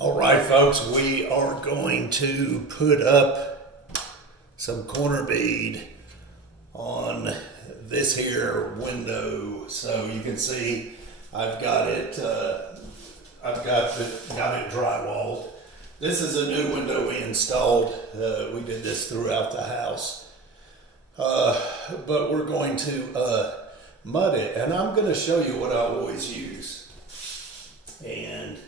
All right, folks, we are going to put up some corner bead on this here window. So you can see I've got it, got it drywalled. This is a new window we installed. We did this throughout the house. But we're going to mud it, and I'm going to show you what I always use. And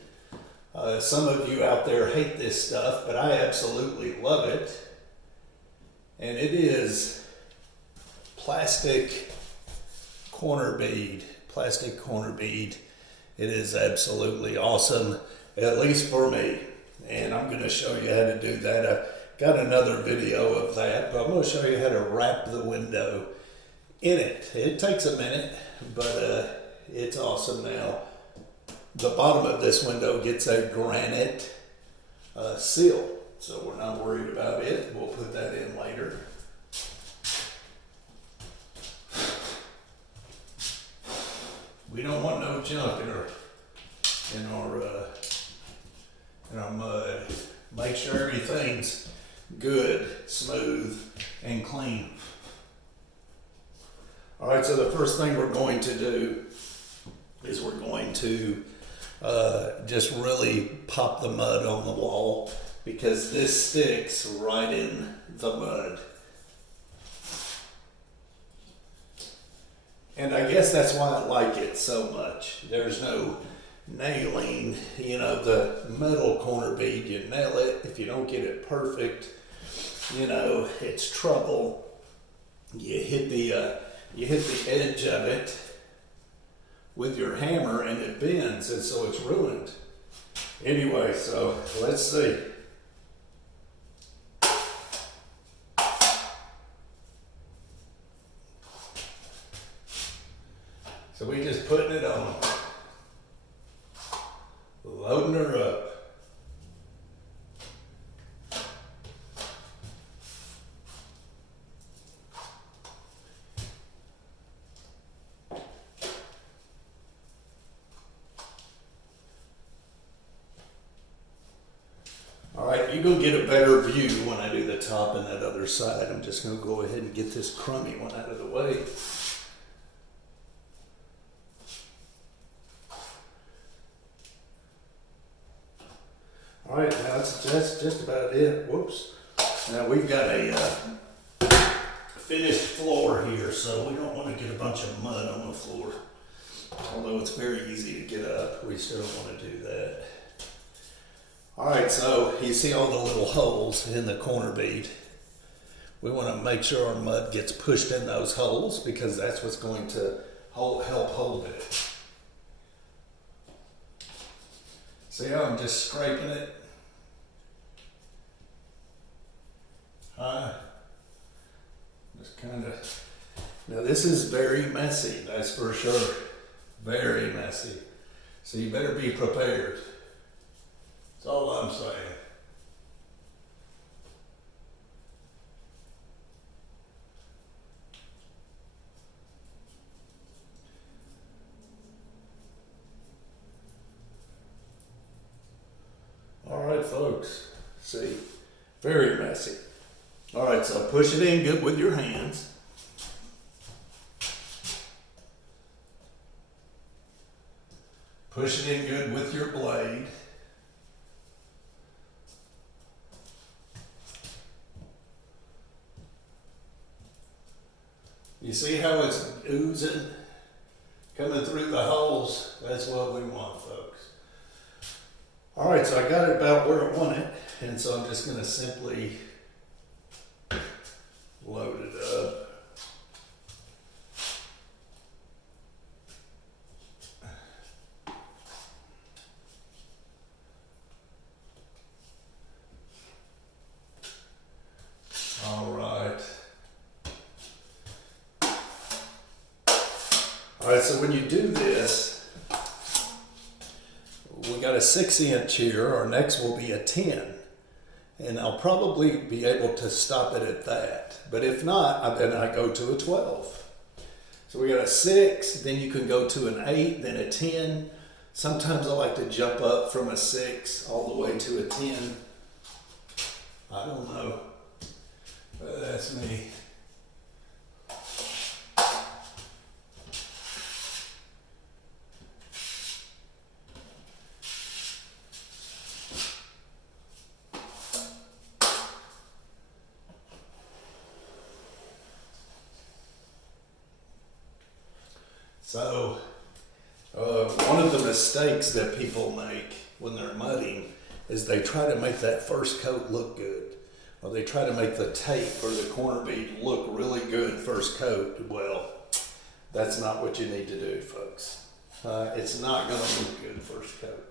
some of you out there hate this stuff, but I absolutely love it. And it is plastic corner bead. Plastic corner bead. It is absolutely awesome, at least for me. And I'm going to show you how to do that. I've got another video of that, but I'm going to show you how to wrap the window in it. It takes a minute, but it's awesome now. The bottom of this window gets a granite seal, so we're not worried about it. We'll put that in later. We don't want no junk in our mud. Make sure everything's good, smooth, and clean. All right, so the first thing we're going to do is we're going to just really pop the mud on the wall, because this sticks right in the mud. And I guess that's why I like it so much. There's no nailing, you know, the metal corner bead, you nail it. If you don't get it perfect, you know, it's trouble. You hit the edge of it with your hammer and it bends, and so it's ruined. Anyway, so let's see. So we just putting it on, loading her up. All right, you're gonna get a better view when I do the top and that other side. I'm just gonna go ahead and get this crummy one out of the way. All right, now that's just about it. Whoops. Now we've got a finished floor here, so we don't want to get a bunch of mud on the floor. Although it's very easy to get up, we still don't want to do that. All right, so you see all the little holes in the corner bead. We want to make sure our mud gets pushed in those holes, because that's what's going to help hold it. See how I'm just scraping it? Just kind of. Now this is very messy, that's for sure. Very messy. So you better be prepared. That's all I'm saying. All right, folks. See, very messy. All right, so push it in good with your hands. Push it in good with your blade. You see how it's oozing, coming through the holes? That's what we want, folks. All right, so I got it about where I want it, and so I'm just going to simply load it up. All right. All right, so when you do this, we got a 6-inch here. Our next will be a 10. And I'll probably be able to stop it at that. But if not, then I go to a 12. So we got a 6, then you can go to an 8, then a 10. Sometimes I like to jump up from a 6 all the way to a 10. I don't know. That's me. So, one of the mistakes that people make when they're mudding is they try to make that first coat look good. Or they try to make the tape or the corner bead look really good first coat. Well, that's not what you need to do, folks. It's not going to look good first coat.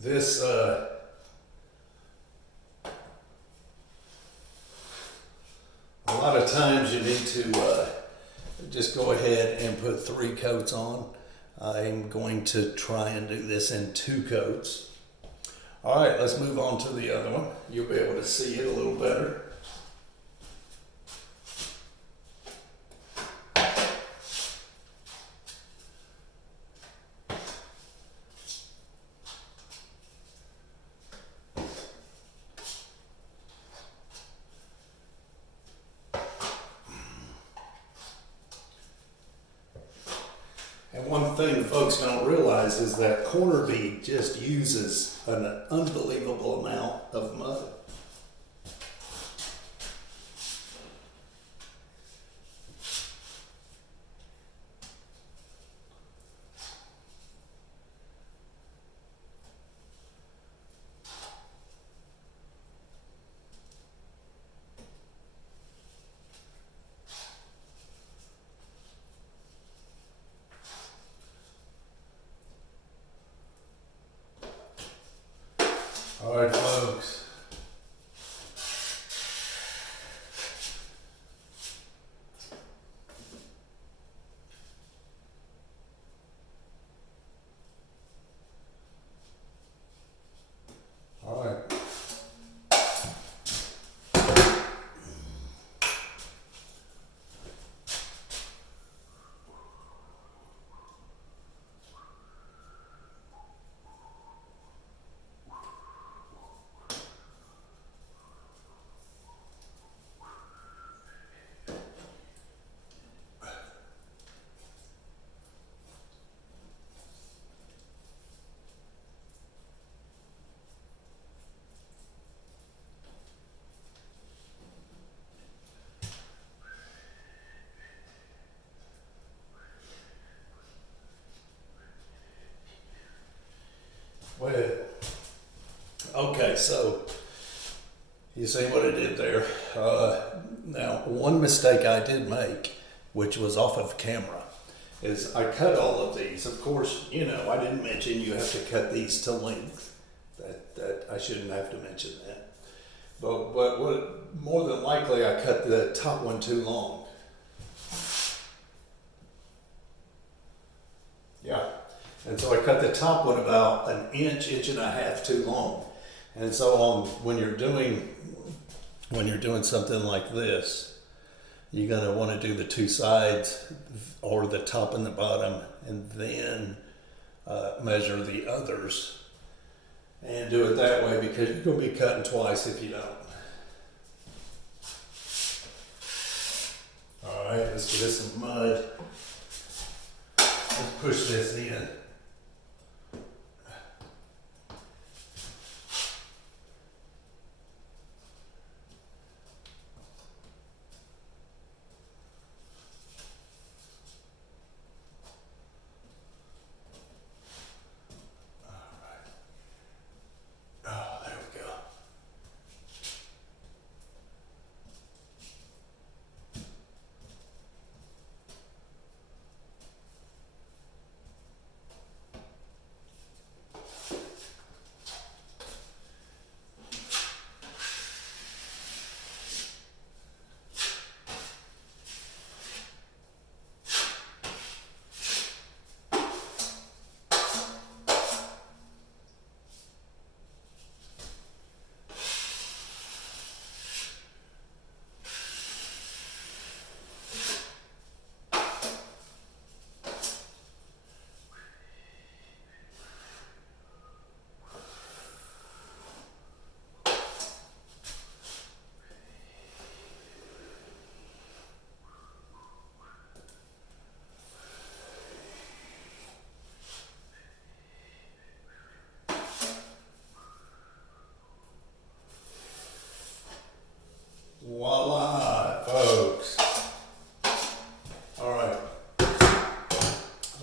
This, a lot of times you need to just go ahead and put 3 coats on. I'm going to try and do this in 2 coats. All right, let's move on to the other one. You'll be able to see it a little better. And one thing folks don't realize is that corner bead just uses an unbelievable amount of mud. All right, folks. All right. Well, okay, so you see what I did there. Now, one mistake I did make, which was off of camera, is I cut all of these. Of course, you know, I didn't mention you have to cut these to length. That I shouldn't have to mention that. But what more than likely I cut the top one too long. Yeah. And so I cut the top one about an inch, inch and a half too long. And so when you're doing something like this, you're gonna want to do the 2 sides or the top and the bottom, and then measure the others and do it that way, because you're gonna be cutting twice if you don't. All right, let's get us some mud. Let's push this in.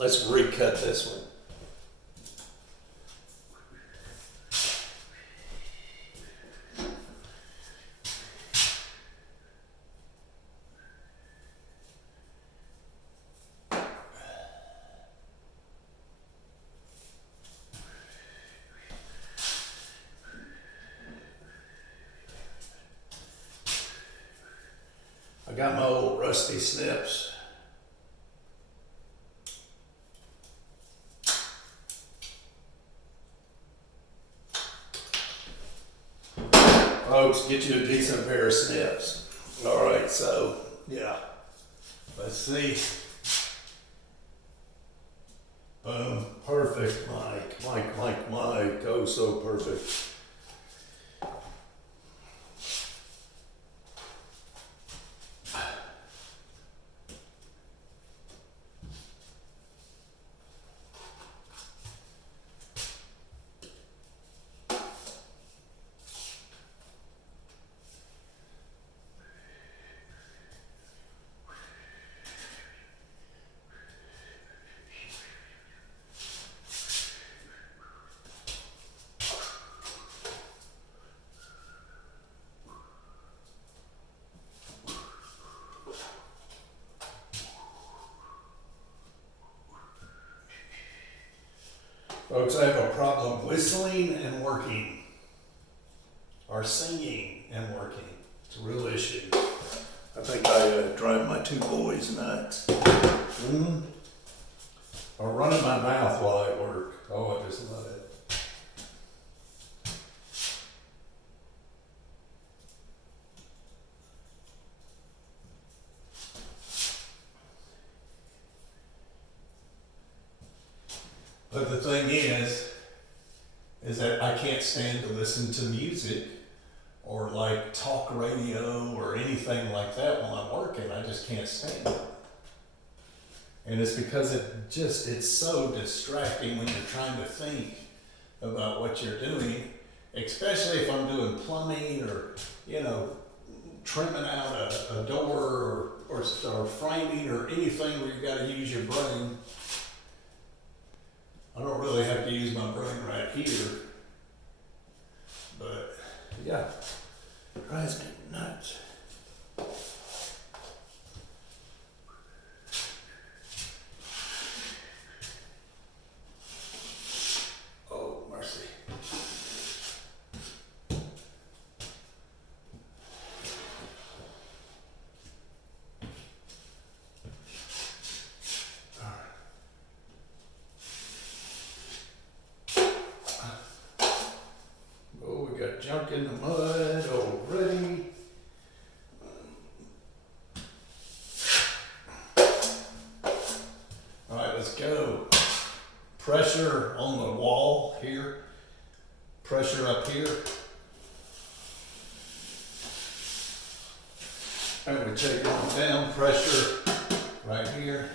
let's recut this one. I got my old rusty snips. Folks, get you a decent pair of snips. All right, so yeah, let's see. Boom, perfect, Mike, oh, so perfect. Folks, I have a problem whistling and working, or singing and working. It's a real issue. I think I drive my two boys nuts. Or running my mouth while I work. Oh, I just love it. But the thing is that I can't stand to listen to music or like talk radio or anything like that while I'm working. I just can't stand it. And it's because it's so distracting when you're trying to think about what you're doing, especially if I'm doing plumbing or, trimming out a door or framing or anything where you gotta use your brain. I don't really have to use my brain right here, but yeah, it drives me nuts. Oh, mercy. Junk in the mud already. All right, let's go. Pressure on the wall here. Pressure up here. And we take it on down. Pressure right here.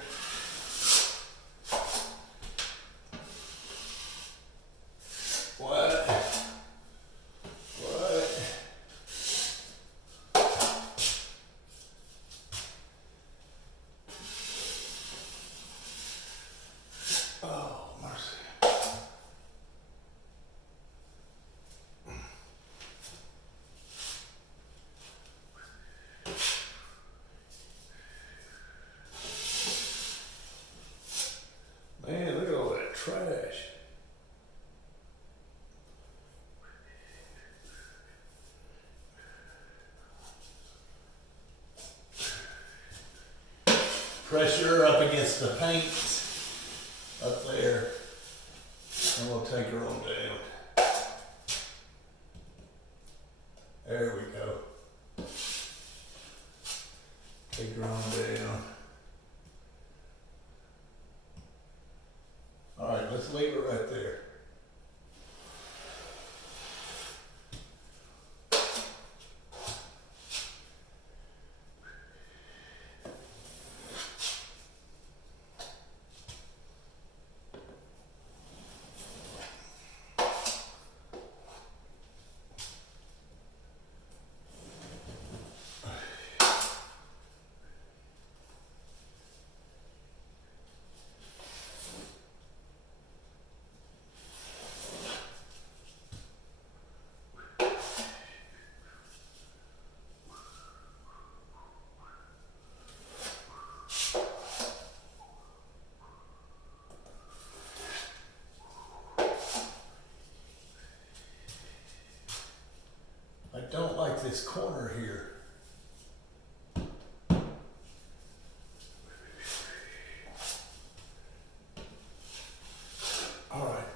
Man, look at all that trash. Pressure up against the paint up there, and we'll take her on down. There we go. Take her on down. All right, let's leave it right there.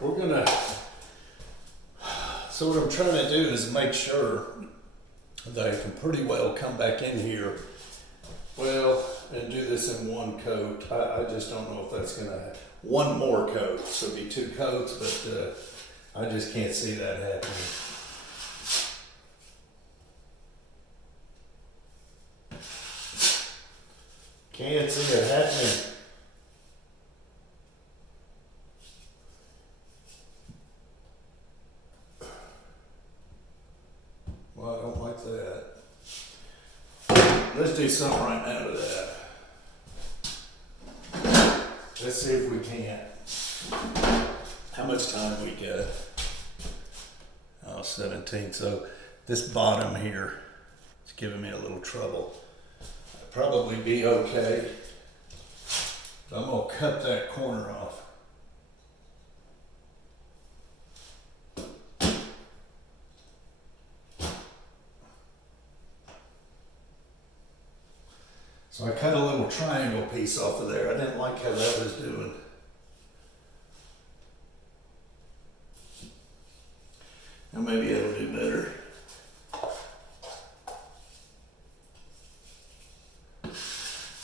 we're gonna, so what I'm trying to do is make sure that I can pretty well come back in here, well, and do this in one coat. I just don't know if that's gonna, one more coat, so it'd be 2 coats, but I just can't see that happening. Can't see it happening. Well, I don't like that. Let's do something right now to that. Let's see if we can. How much time we got? Oh, 17. So this bottom here is giving me a little trouble. I'd probably be okay. But I'm gonna cut that corner off. So I cut a little triangle piece off of there. I didn't like how that was doing. Now maybe it'll do better.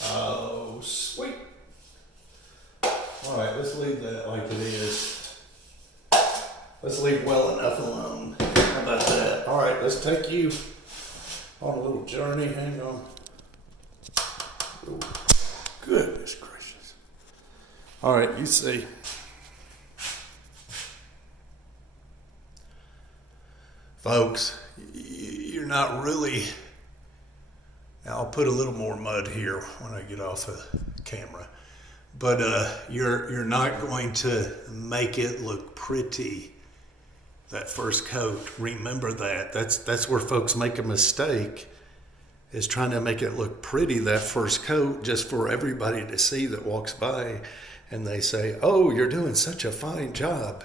Oh, sweet. All right, let's leave that like it is. Let's leave well enough alone. How about that? All right, let's take you on a little journey. Hang on. Oh, goodness gracious. All right, you see. Folks, you're not really, now I'll put a little more mud here when I get off of camera, but you're not going to make it look pretty, that first coat. Remember that. That's where folks make a mistake, is trying to make it look pretty, that first coat, just for everybody to see that walks by, and they say, oh, you're doing such a fine job.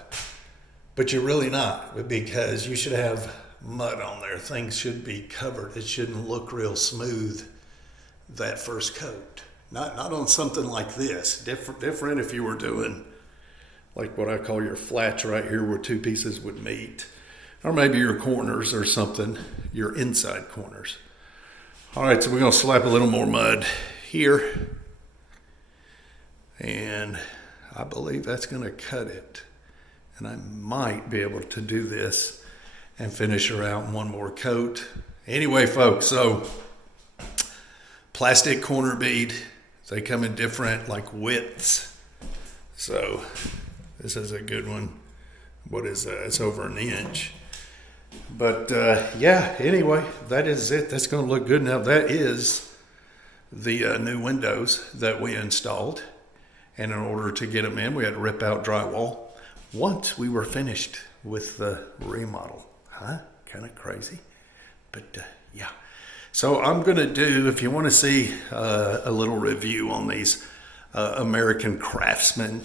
But you're really not, because you should have mud on there. Things should be covered. It shouldn't look real smooth, that first coat. Not on something like this. Different if you were doing like what I call your flats right here, where 2 pieces would meet. Or maybe your corners or something, your inside corners. All right, so we're gonna slap a little more mud here. And I believe that's gonna cut it. And I might be able to do this and finish her out in one more coat. Anyway, folks, so plastic corner bead, they come in different like widths. So this is a good one. What is that? It's over 1 inch. But yeah, anyway, that is it. That's gonna look good. Now that is the new windows that we installed. And in order to get them in, we had to rip out drywall once we were finished with the remodel. Huh? Kind of crazy. But yeah. So I'm going to do, if you want to see a little review on these American Craftsman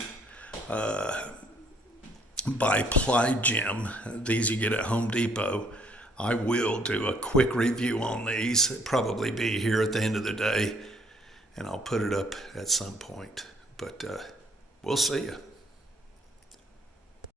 by Ply Gem, these you get at Home Depot, I will do a quick review on these. It'll probably be here at the end of the day, and I'll put it up at some point. But we'll see you.